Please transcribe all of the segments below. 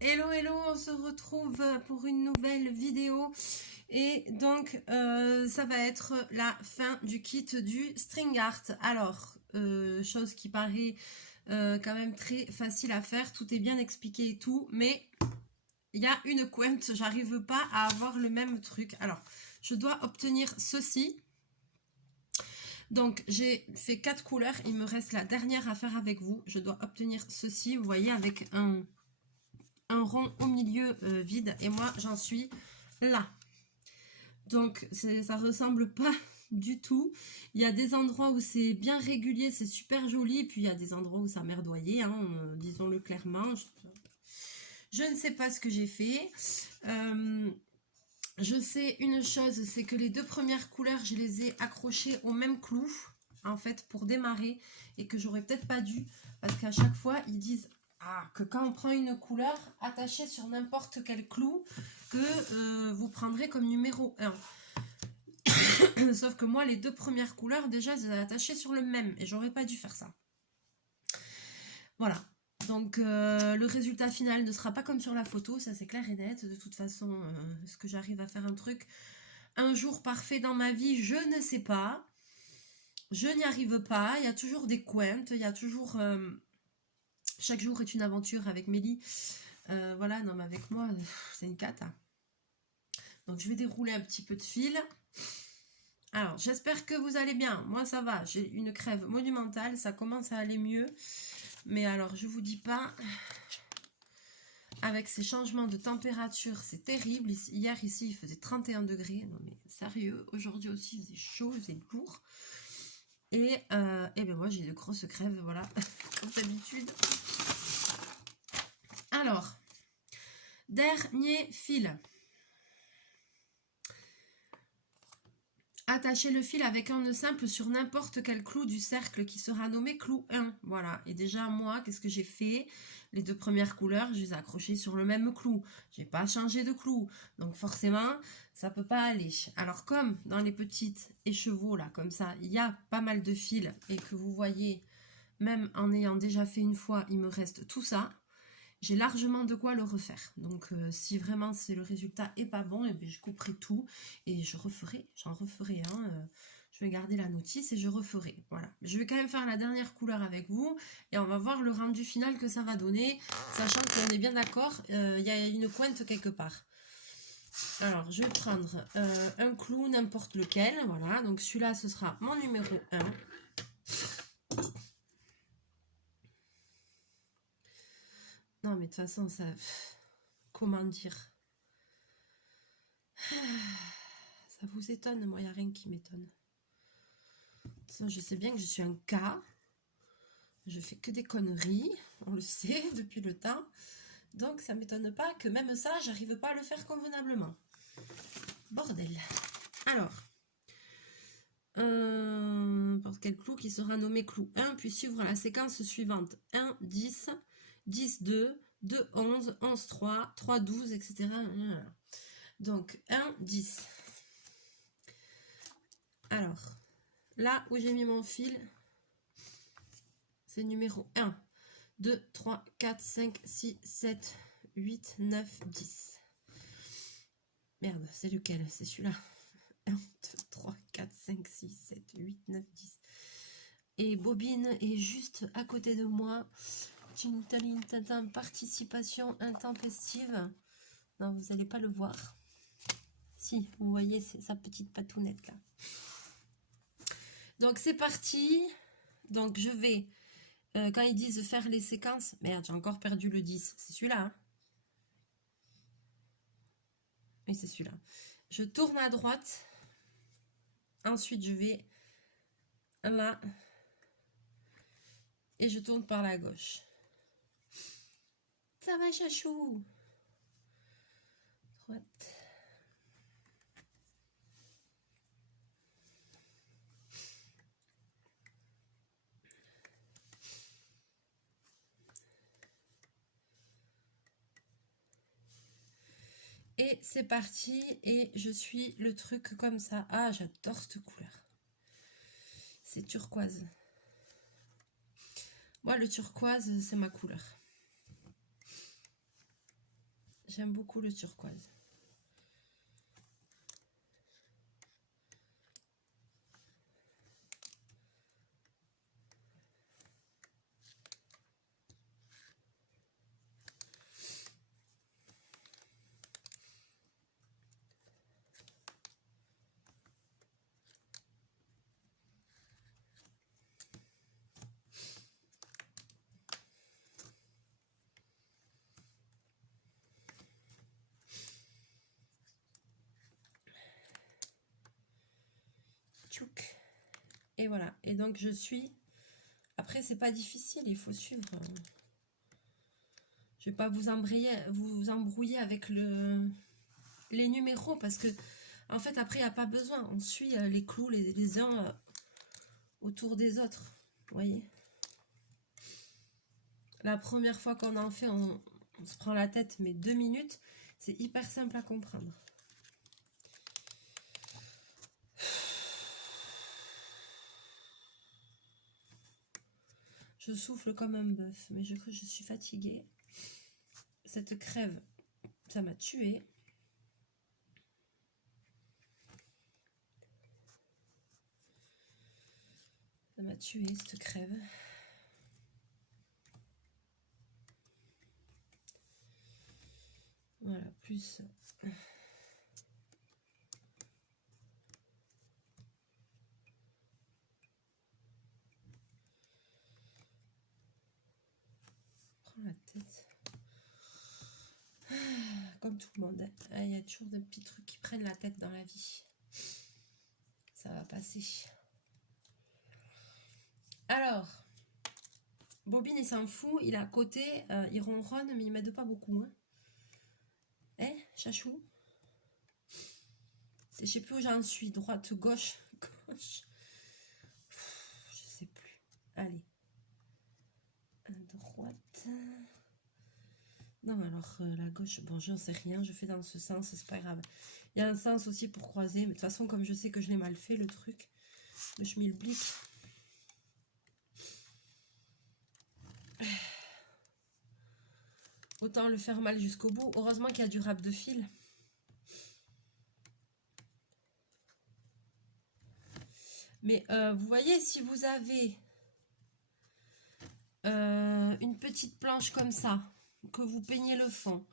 Hello, hello, on se retrouve pour une nouvelle vidéo et donc ça va être la fin du kit du string art. Alors, chose qui paraît quand même très facile à faire, tout est bien expliqué et tout, mais il y a une cointe, j'arrive pas à avoir le même truc. Alors, je dois obtenir ceci. Donc, j'ai fait 4 couleurs, il me reste la dernière à faire avec vous. Je dois obtenir ceci, vous voyez, avec un rond au milieu vide et moi j'en suis là. Donc ça ressemble pas du tout. Il y a des endroits où c'est bien régulier, c'est super joli, puis il y a des endroits où ça merdoyait, hein, disons-le clairement. Je ne sais pas ce que j'ai fait. Je sais une chose, c'est que les deux premières couleurs, je les ai accrochées au même clou, en fait, pour démarrer, et que j'aurais peut-être pas dû, parce qu'à chaque fois, ils disent que quand on prend une couleur, attachée sur n'importe quel clou, que vous prendrez comme numéro 1. Sauf que moi, les deux premières couleurs, déjà, je les ai attachées sur le même, et j'aurais pas dû faire ça. Voilà. Donc le résultat final ne sera pas comme sur la photo, ça c'est clair et net. De toute façon, est-ce que j'arrive à faire un jour parfait dans ma vie? Je ne sais pas. Je n'y arrive pas. Il y a toujours des cointes, il y a toujours... chaque jour est une aventure avec Mélie. Voilà, non mais avec moi, c'est une cata. Donc je vais dérouler un petit peu de fil. Alors, j'espère que vous allez bien. Moi, ça va. J'ai une crève monumentale. Ça commence à aller mieux. Mais alors, je vous dis pas... Avec ces changements de température, c'est terrible. Hier, ici, il faisait 31 degrés. Non, mais sérieux, aujourd'hui aussi, il faisait chaud, il faisait lourd. Et ben moi, j'ai de grosses crèves, voilà, comme d'habitude. Alors, dernier fil. Attachez le fil avec un nœud simple sur n'importe quel clou du cercle qui sera nommé clou 1. Voilà. Et déjà, moi, qu'est-ce que j'ai fait? Les deux premières couleurs, je les ai accrochées sur le même clou. J'ai pas changé de clou. Donc forcément, ça peut pas aller. Alors comme dans les petites écheveaux, là, comme ça, il y a pas mal de fils et que vous voyez, même en ayant déjà fait une fois, il me reste tout ça. J'ai largement de quoi le refaire. Donc si vraiment le résultat est pas bon, et bien je couperai tout et j'en referai. Hein, je vais garder la notice et je referai. Voilà. Je vais quand même faire la dernière couleur avec vous et on va voir le rendu final que ça va donner, sachant qu'on est bien d'accord, il y a une cointe quelque part. Alors, je vais prendre un clou, n'importe lequel. Voilà, donc celui-là, ce sera mon numéro 1. Non, mais de toute façon, ça... Comment dire? Ça vous étonne? Moi, il n'y a rien qui m'étonne. Je sais bien que je suis un cas. Je fais que des conneries. On le sait depuis le temps. Donc, ça ne m'étonne pas que même ça, j'arrive pas à le faire convenablement. Bordel. Alors, n'importe quel clou qui sera nommé clou 1, puis suivre la séquence suivante. 1, 10, 10, 2, 2, 11, 11, 3, 3, 12, etc. Donc, 1, 10. Alors, là où j'ai mis mon fil, c'est numéro 1, 2, 3, 4, 5, 6, 7, 8, 9, 10. Merde, c'est lequel? C'est celui-là. 1, 2, 3, 4, 5, 6, 7, 8, 9, 10. Et Bobine est juste à côté de moi. Tintaline Tintin, participation intempestive. Non, vous n'allez pas le voir. Si, vous voyez, c'est sa petite patounette là. Donc c'est parti. Donc je vais, quand ils disent faire les séquences, merde, j'ai encore perdu le 10. C'est celui-là, hein? Oui, c'est celui-là. Je tourne à droite. Ensuite, je vais là. Et je tourne par la gauche. Ça va, chachou? Droite. Et c'est parti. Et je suis le truc comme ça. Ah, j'adore cette couleur. C'est turquoise. Moi, le turquoise, c'est ma couleur. J'aime beaucoup le turquoise. Et voilà, et donc je suis, après c'est pas difficile, il faut suivre, je vais pas vous embrouiller avec les numéros, parce que en fait après il n'y a pas besoin, on suit les clous les uns autour des autres, vous voyez. La première fois qu'on en fait, on se prend la tête, mais 2 minutes, c'est hyper simple à comprendre. Je souffle comme un bœuf, mais je crois que je suis fatiguée. Cette crève, ça m'a tuée. Ça m'a tuée, cette crève. Voilà, plus... Prends la tête. Comme tout le monde, il y a toujours des petits trucs qui prennent la tête dans la vie. Ça va passer. Alors, Bobine, il s'en fout, il est à côté, il ronronne, mais il m'aide pas beaucoup. Hein. Eh, chachou? Je sais plus où j'en suis, droite, gauche, gauche. Je sais plus. Allez. À droite. Non, alors la gauche, bon, j'en sais rien, je fais dans ce sens, c'est pas grave. Il y a un sens aussi pour croiser, mais de toute façon, comme je sais que je l'ai mal fait, le truc, le schmilblick. Autant le faire mal jusqu'au bout. Heureusement qu'il y a du râpe de fil. Mais vous voyez, si vous avez une petite planche comme ça, que vous peignez le fond,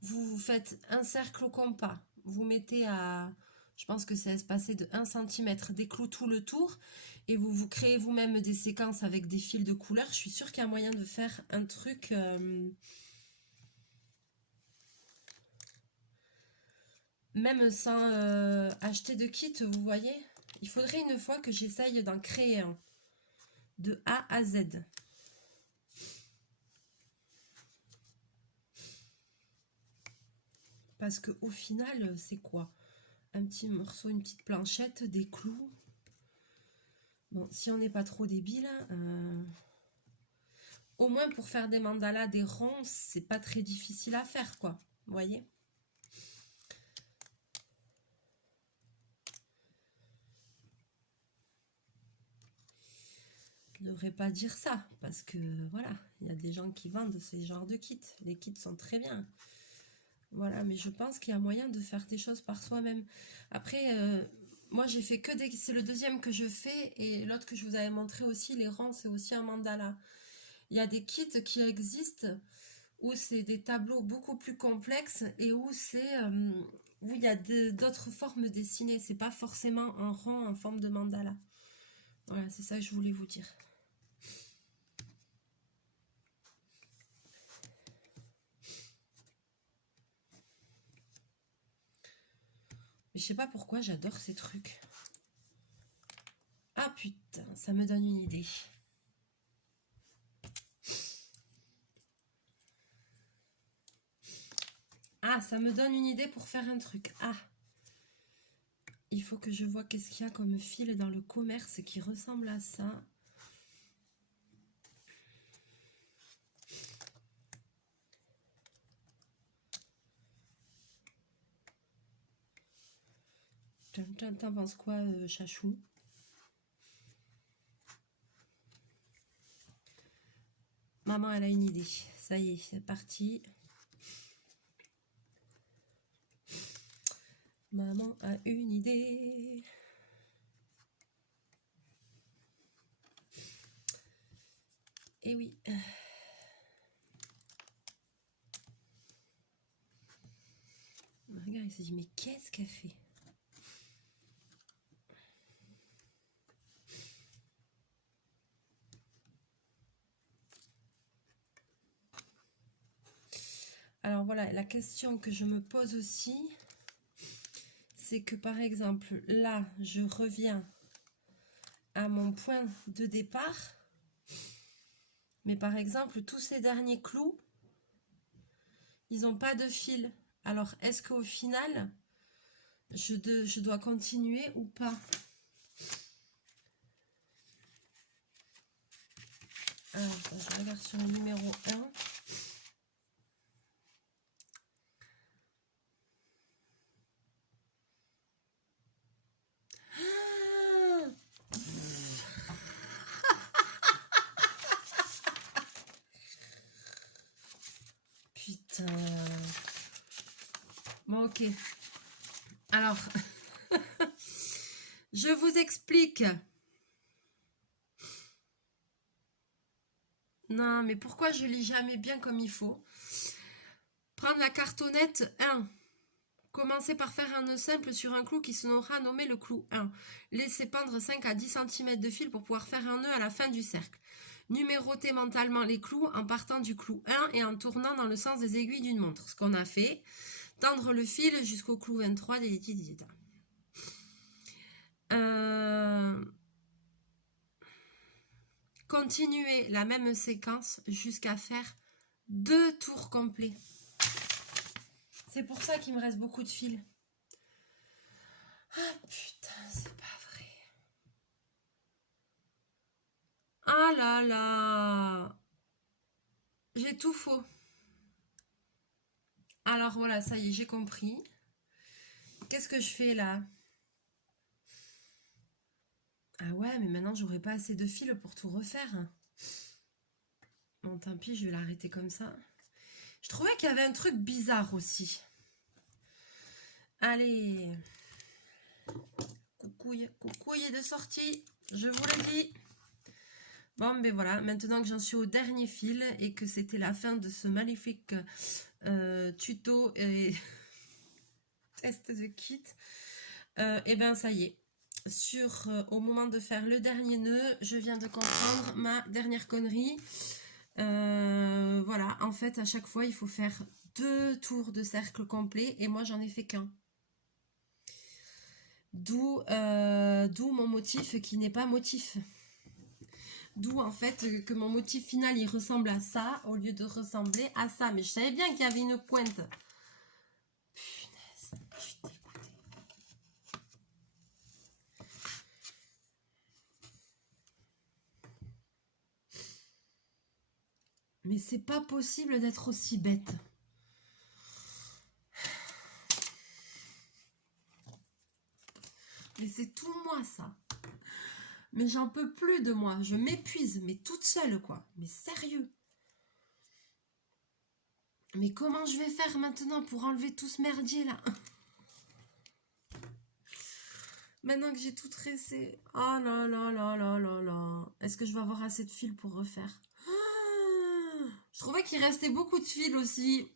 vous faites un cercle au compas, vous mettez à, je pense que c'est espacé de 1 cm, des clous tout le tour, et vous créez vous-même des séquences avec des fils de couleur. Je suis sûre qu'il y a moyen de faire un truc... même sans acheter de kit, vous voyez. Il faudrait une fois que j'essaye d'en créer un, de A à Z. Parce que au final, c'est quoi? Un petit morceau, une petite planchette, des clous. Bon, si on n'est pas trop débile, au moins pour faire des mandalas, des ronds, c'est pas très difficile à faire, quoi. Vous voyez? Je ne devrais pas dire ça, parce que voilà, il y a des gens qui vendent ces genres de kits. Les kits sont très bien. Voilà, mais je pense qu'il y a moyen de faire des choses par soi-même. Après, moi j'ai fait que des... C'est le deuxième que je fais, et l'autre que je vous avais montré aussi, les ronds, c'est aussi un mandala. Il y a des kits qui existent où c'est des tableaux beaucoup plus complexes et où c'est où il y a d'autres formes dessinées. C'est pas forcément un rond en forme de mandala. Voilà, c'est ça que je voulais vous dire. Mais je sais pas pourquoi j'adore ces trucs. Ah putain, ça me donne une idée. Ah, ça me donne une idée pour faire un truc. Ah, il faut que je vois qu'est-ce qu'il y a comme fil dans le commerce qui ressemble à ça. T'en penses quoi, chachou? Maman, elle a une idée. Ça y est, c'est parti. Maman a une idée. Et oui. Regarde, il s'est dit, mais qu'est-ce qu'elle fait? Alors voilà, la question que je me pose aussi, c'est que par exemple, là, je reviens à mon point de départ. Mais par exemple, tous ces derniers clous, ils n'ont pas de fil. Alors, est-ce qu'au final, je dois continuer ou pas? Alors, je regarde sur le numéro 1. Putain. Bon, ok. Alors, je vous explique. Non, mais pourquoi je lis jamais bien comme il faut? Prendre la cartonnette 1. Commencez par faire un nœud simple sur un clou qui sera nommé le clou 1. Laissez pendre 5 à 10 cm de fil pour pouvoir faire un nœud à la fin du cercle. Numérotez mentalement les clous en partant du clou 1 et en tournant dans le sens des aiguilles d'une montre. Ce qu'on a fait. Tendre le fil jusqu'au clou 23 des continuez la même séquence jusqu'à faire 2 tours complets. C'est pour ça qu'il me reste beaucoup de fil. Ah putain, c'est pas vrai. Ah là là. J'ai tout faux. Alors voilà, ça y est, j'ai compris. Qu'est-ce que je fais là? Ah ouais, mais maintenant j'aurai pas assez de fil pour tout refaire. Bon, tant pis, je vais l'arrêter comme ça. Je trouvais qu'il y avait un truc bizarre aussi. Allez. Coucouille de sortie, je vous l'ai dit. Bon, ben voilà, maintenant que j'en suis au dernier fil et que c'était la fin de ce magnifique tuto et test de kit, et ben ça y est. Au moment de faire le dernier nœud, je viens de comprendre ma dernière connerie. Voilà, en fait, à chaque fois, il faut faire 2 tours de cercle complet et moi, j'en ai fait qu'un. D'où mon motif qui n'est pas motif. D'où en fait que mon motif final il ressemble à ça au lieu de ressembler à ça. Mais je savais bien qu'il y avait une pointe. Punaise, je suis dégoûtée. Mais c'est pas possible d'être aussi bête. Mais c'est tout moi ça. Mais j'en peux plus de moi. Je m'épuise, mais toute seule quoi. Mais sérieux. Mais comment je vais faire maintenant pour enlever tout ce merdier là? Maintenant que j'ai tout tressé. Oh là là là là là là. Est-ce que je vais avoir assez de fil pour refaire? Je trouvais qu'il restait beaucoup de fil aussi.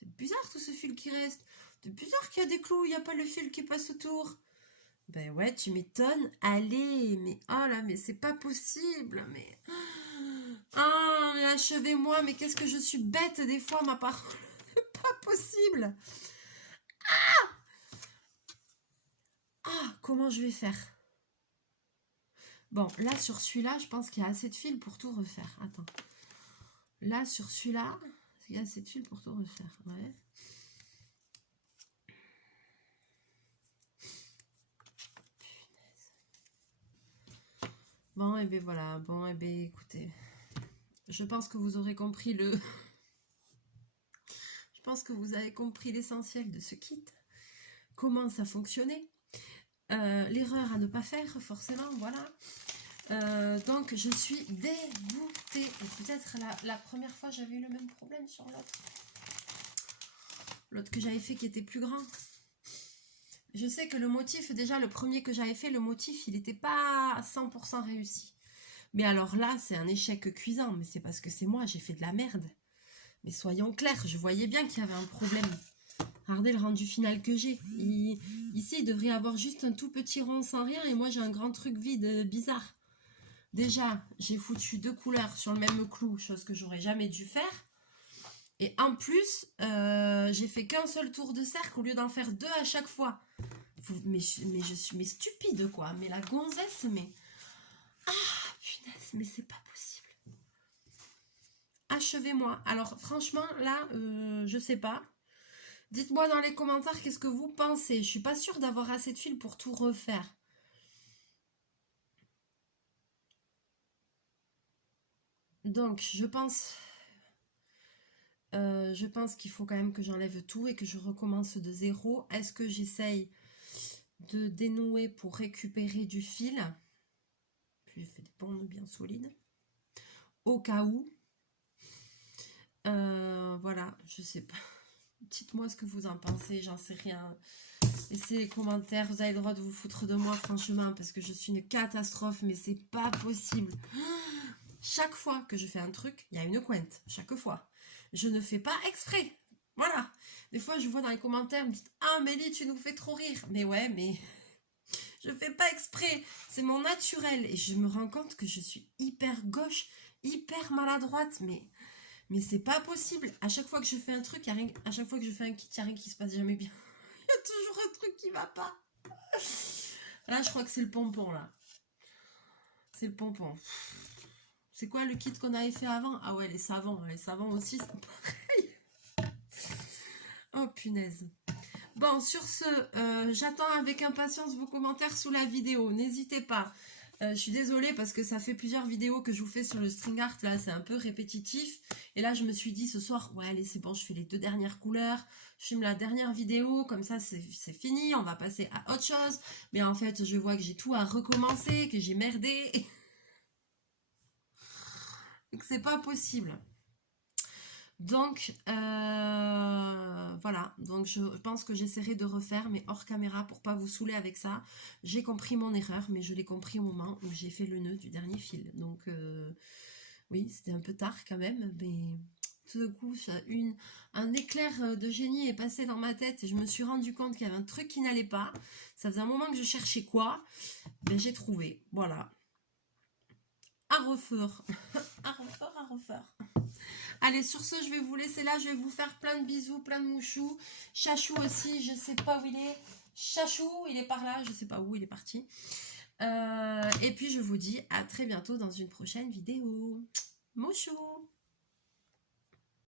C'est bizarre tout ce fil qui reste. C'est bizarre qu'il y a des clous, il n'y a pas le fil qui passe autour. Ben ouais, tu m'étonnes. Allez, mais oh là, mais c'est pas possible. Mais ah, mais achevez-moi. Mais qu'est-ce que je suis bête des fois, ma parole. C'est pas possible. Ah, comment je vais faire? Bon, là sur celui-là, je pense qu'il y a assez de fil pour tout refaire. Attends. Là sur celui-là, il y a assez de fil pour tout refaire. Ouais. Bon, et bien voilà. Bon, et bien écoutez. Je pense que vous aurez compris le... Je pense que vous avez compris l'essentiel de ce kit. Comment ça fonctionnait. L'erreur à ne pas faire, forcément, voilà. Donc, je suis dégoûtée. Et peut-être la première fois, j'avais eu le même problème sur l'autre. L'autre que j'avais fait qui était plus grand. Je sais que le motif, déjà le premier que j'avais fait, le motif, il n'était pas à 100% réussi. Mais alors là, c'est un échec cuisant, mais c'est parce que c'est moi, j'ai fait de la merde. Mais soyons clairs, je voyais bien qu'il y avait un problème. Regardez le rendu final que j'ai. Ici, il devrait y avoir juste un tout petit rond sans rien, et moi j'ai un grand truc vide, bizarre. Déjà, j'ai foutu 2 couleurs sur le même clou, chose que j'aurais jamais dû faire. Et en plus, j'ai fait qu'un seul tour de cercle au lieu d'en faire 2 à chaque fois. Mais je suis stupide, quoi. Mais la gonzesse, mais... Ah, punaise, mais c'est pas possible. Achevez-moi. Alors, franchement, là, je sais pas. Dites-moi dans les commentaires qu'est-ce que vous pensez. Je suis pas sûre d'avoir assez de fil pour tout refaire. Donc, je pense qu'il faut quand même que j'enlève tout et que je recommence de zéro. Est-ce que j'essaye de dénouer pour récupérer du fil? Puis j'ai fait des ponts bien solides. Au cas où. Voilà, je sais pas. Dites-moi ce que vous en pensez, j'en sais rien. Laissez les commentaires, vous avez le droit de vous foutre de moi, franchement, parce que je suis une catastrophe, mais c'est pas possible. Chaque fois que je fais un truc, il y a une cointe, chaque fois. Je ne fais pas exprès. Voilà. Des fois, je vois dans les commentaires, me dites « Ah, Mélie, tu nous fais trop rire. » Mais ouais, mais je fais pas exprès. C'est mon naturel. Et je me rends compte que je suis hyper gauche, hyper maladroite, mais c'est pas possible. À chaque fois que je fais un truc, à chaque fois que je fais un kit, il n'y a rien qui se passe jamais bien. Il y a toujours un truc qui va pas. Là, je crois que c'est le pompon, là. C'est le pompon. C'est quoi le kit qu'on avait fait avant? Ah ouais, les savons. Les savons aussi, c'est pareil. Oh, punaise. Bon, sur ce, j'attends avec impatience vos commentaires sous la vidéo. N'hésitez pas. Je suis désolée parce que ça fait plusieurs vidéos que je vous fais sur le string art. Là, c'est un peu répétitif. Et là, je me suis dit ce soir, ouais, allez, c'est bon, je fais les 2 dernières couleurs. Je filme la dernière vidéo. Comme ça, c'est fini. On va passer à autre chose. Mais en fait, je vois que j'ai tout à recommencer, que j'ai merdé. Et que c'est pas possible. Donc, voilà. Donc, je pense que j'essaierai de refaire, mais hors caméra, pour pas vous saouler avec ça. J'ai compris mon erreur, mais je l'ai compris au moment où j'ai fait le nœud du dernier fil. Donc, oui, c'était un peu tard quand même, mais tout d'un coup, un éclair de génie est passé dans ma tête et je me suis rendu compte qu'il y avait un truc qui n'allait pas. Ça faisait un moment que je cherchais quoi. Ben, j'ai trouvé. Voilà. À refaire. À refaire, à refaire. Allez, sur ce, je vais vous laisser là. Je vais vous faire plein de bisous, plein de mouchous. Chachou aussi, je sais pas où il est. Chachou, il est par là. Je sais pas où il est parti. Et puis, je vous dis à très bientôt dans une prochaine vidéo. Mouchou!